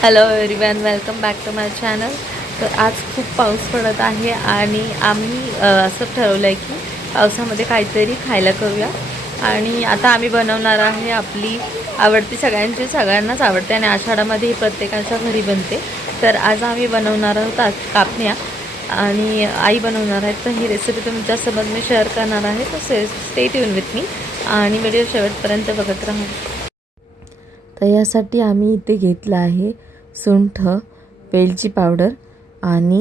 Hello everyone, welcome back to my channel. तर आज खूप पाऊस पडत आहे आणि आम्ही असं ठरवलं आहे की पावसामध्ये काहीतरी खायला करूया. आणि आता आम्ही बनवणार आहे आपली आवडती, सगळ्यांनाच आवडते आणि आषाढामध्ये ही प्रत्येकाच्या घरी बनते. तर आज आम्ही बनवणार आहोत कापण्या आणि आई बनवणार आहेत. तर ही रेसिपी तुमच्यासोबत मी शेअर करणार आहे. तर स्टे ट्यून विथ मी आणि व्हिडिओ शेवटपर्यंत बघत राहा. तर यासाठी आम्ही इथे घेतलं आहे सुंठ, वेलची पावडर आणि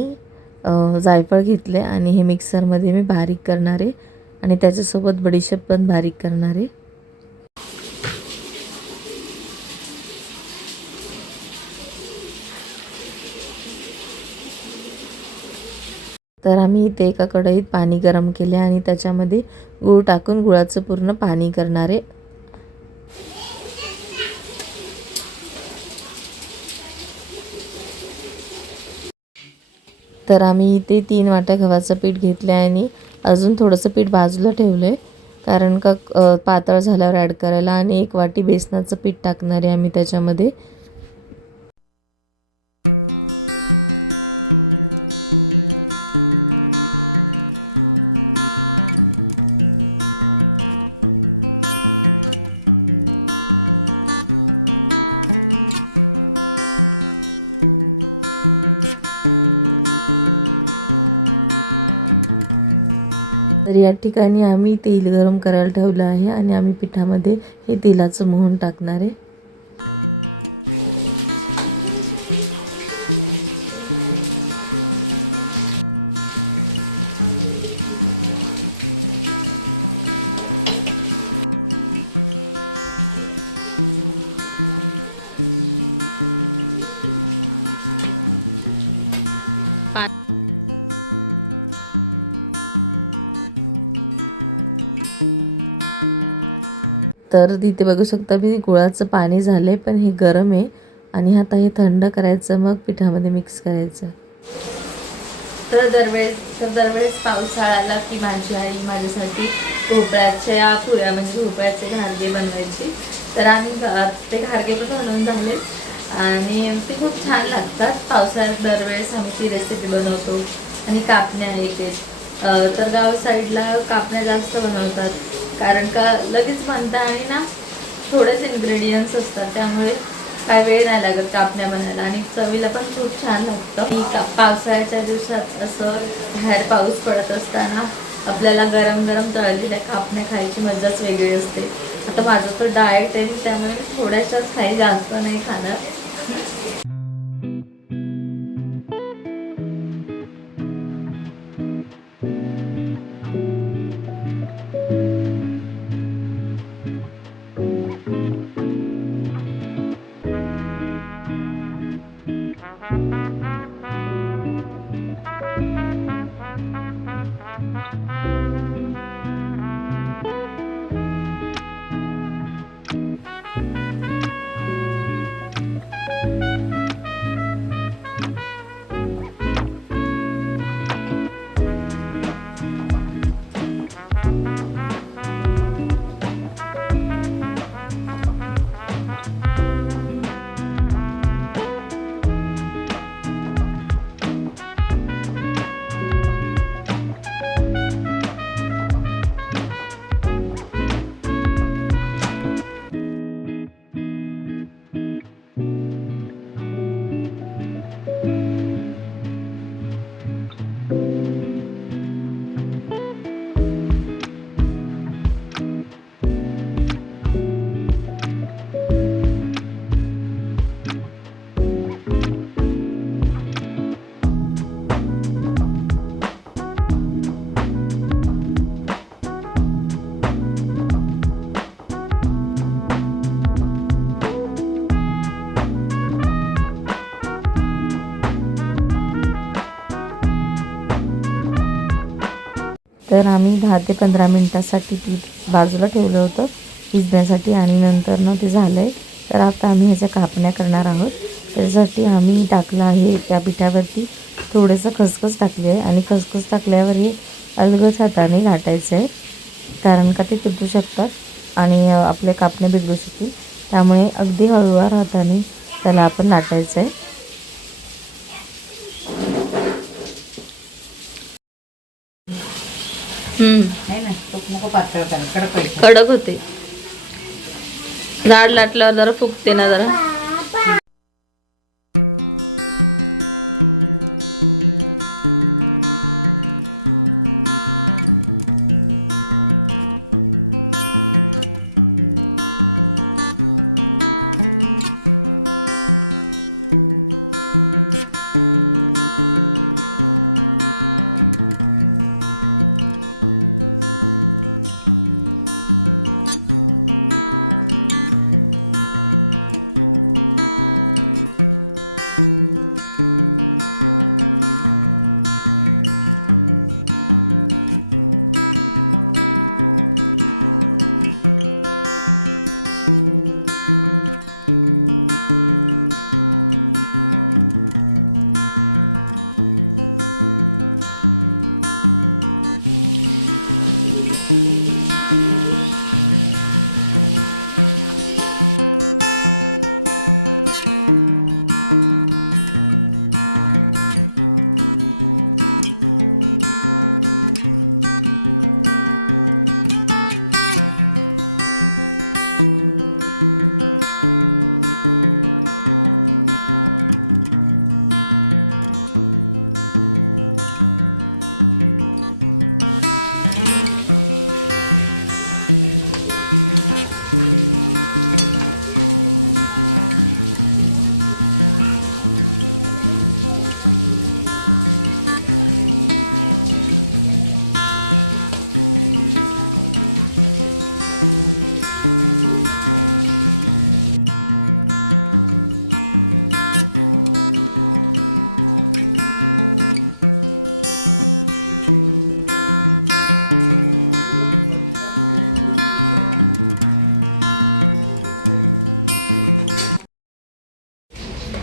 जायफळ घेतले आणि हे मिक्सरमध्ये मी बारीक करणार आहे आणि त्याच्यासोबत बडीशेप पण बारीक करणार आहे. तर आम्ही इथे एका कढईत पाणी गरम केले आणि त्याच्यामध्ये गूळ टाकून गुळाचं पूर्ण पाणी करणार आहे. तर आम्ही इथे 3 वाट्या गव्हाचं पीठ घेतलं आहे आणि अजून थोडंसं पीठ बाजूला ठेवलं आहे, कारण का पातळ झाल्यावर ॲड करायला. आणि 1 वाटी बेसनाचं पीठ टाकणार आहे आम्ही त्याच्यामध्ये. तर या ठिकाणी आम्ही तेल गरम करायला ठेवलं आहे आणि आम्ही पिठामध्ये हे तेलाचं मोहन टाकणार आहे. तर तिथे बघू शकता मी गुळाचं पाणी झालंय, पण हे गरम आहे आणि आता हे थंड करायचं, मग पिठामध्ये मिक्स करायचं. तर दरवेळेस पावसाळा आला की माझी आई माझ्यासाठी भोपळ्याच्या पुऱ्या म्हणजे भोपळ्याचे घारगे बनवायची. तर आम्ही ते घारगे पण बनवून झाले आणि ते खूप छान लागतात. पावसाळ्यात दरवेळेस आम्ही ती रेसिपी बनवतो. आणि कापण्या येते तर गाव साईडला कापण्या जास्त बनवतात, कारण का लगेच बनतात आणि ना थोडेच इन्ग्रेडियंट्स असतात, त्यामुळे काय वेळ नाही लागत कापण्या बनायला आणि चवीला पण खूप छान लागतं. पावसाळ्याच्या दिवसात असं बाहेर पाऊस पडत असताना आपल्याला गरम गरम तळलेल्या कापण्या खायची मजाच वेगळी असते. आता माझं तर डाएट आहे, त्यामुळे मी थोड्याशाच खाई, जास्त नाही खाणार. तर आम्ही 10 ते 15 मिनिटासाठी पीठ बाजूला ठेवलं होतं भिजण्यासाठी आणि नंतर ते झालं आहे. तर आता आम्ही ह्याच्या कापण्या करणार आहोत. त्याच्यासाठी आम्ही टाकलं आहे त्या पिठावरती थोडंसं खसखस टाकली आहे आणि खसखस टाकल्यावर हे अलगद हाताने लाटायचं आहे, कारण का ते तुटू शकतात आणि आपल्या कापण्या बिघडू शकतील. त्यामुळे अगदी हळूवार हाताने त्याला आपण लाटायचं आहे. आहे ना, खूप नको पातळ करायचं, कडक पाहिजे. कडक होते. जाड लाटल्यावर जरा फुगते ना जरा.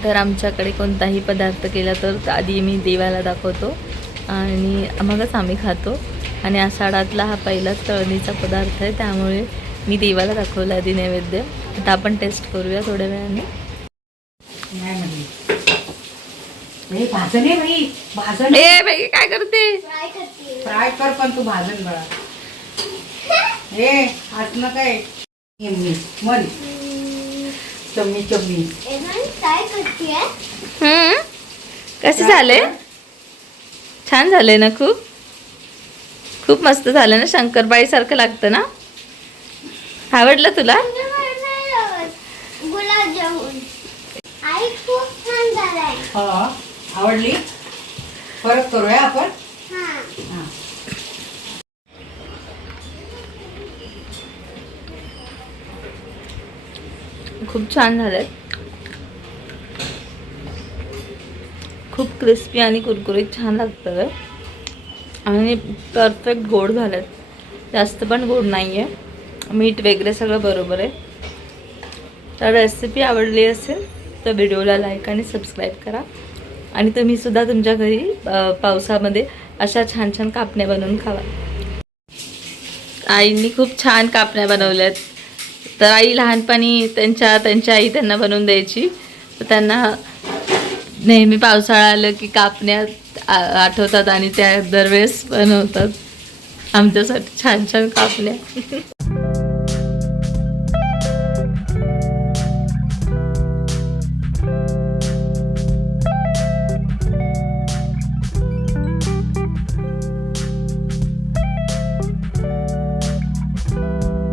तर आमच्याकडे कोणताही पदार्थ केला तर आधी मी देवाला दाखवतो आणि मगच आम्ही खातो. आणि आषाढातला हा पहिलाच तळणीचा पदार्थ आहे, त्यामुळे मी देवाला दाखवला आधी नैवेद्य. आता आपण टेस्ट करूया थोड्या वेळाने. नाही म्हणे. हे भाजन आहे बाई, भाजन. ए बाई काय करते? फ्राय कर, पण तू भाजन बळा. हे आज न काय मन चमनी चमनी काय करते? कसे झाले? छान झाले ना. खूप खूप मस्त झालं ना. शंकरपाळी सारखं लागतं ना. आवडलं तुला? गुलाबजामुन आई खूप छान झालंय. हा, आवडली. परत करूया आपण. हा. खूप छान झाले. खूप क्रिस्पी आणि कुरकुरीत छान लागतं आणि परफेक्ट गोड झालेत. जास्त पण गोड नाही आहे. मीठ वगैरे सगळं बरोबर आहे. तर रेसिपी आवडली असेल तर व्हिडिओला लाईक आणि सबस्क्राईब करा. आणि तुम्हीसुद्धा तुमच्या घरी पावसामध्ये अशा छान छान कापण्या बनवून खावा. आईंनी खूप छान कापण्या बनवल्यात. तर आई लहानपणी त्यांच्या आई त्यांना बनवून द्यायची. तर त्यांना नेहमी पावसाळा आलं की कापण्या आठवतात आणि त्या दरवेळेस बनवतात आमच्यासाठी छान छान कापण्या.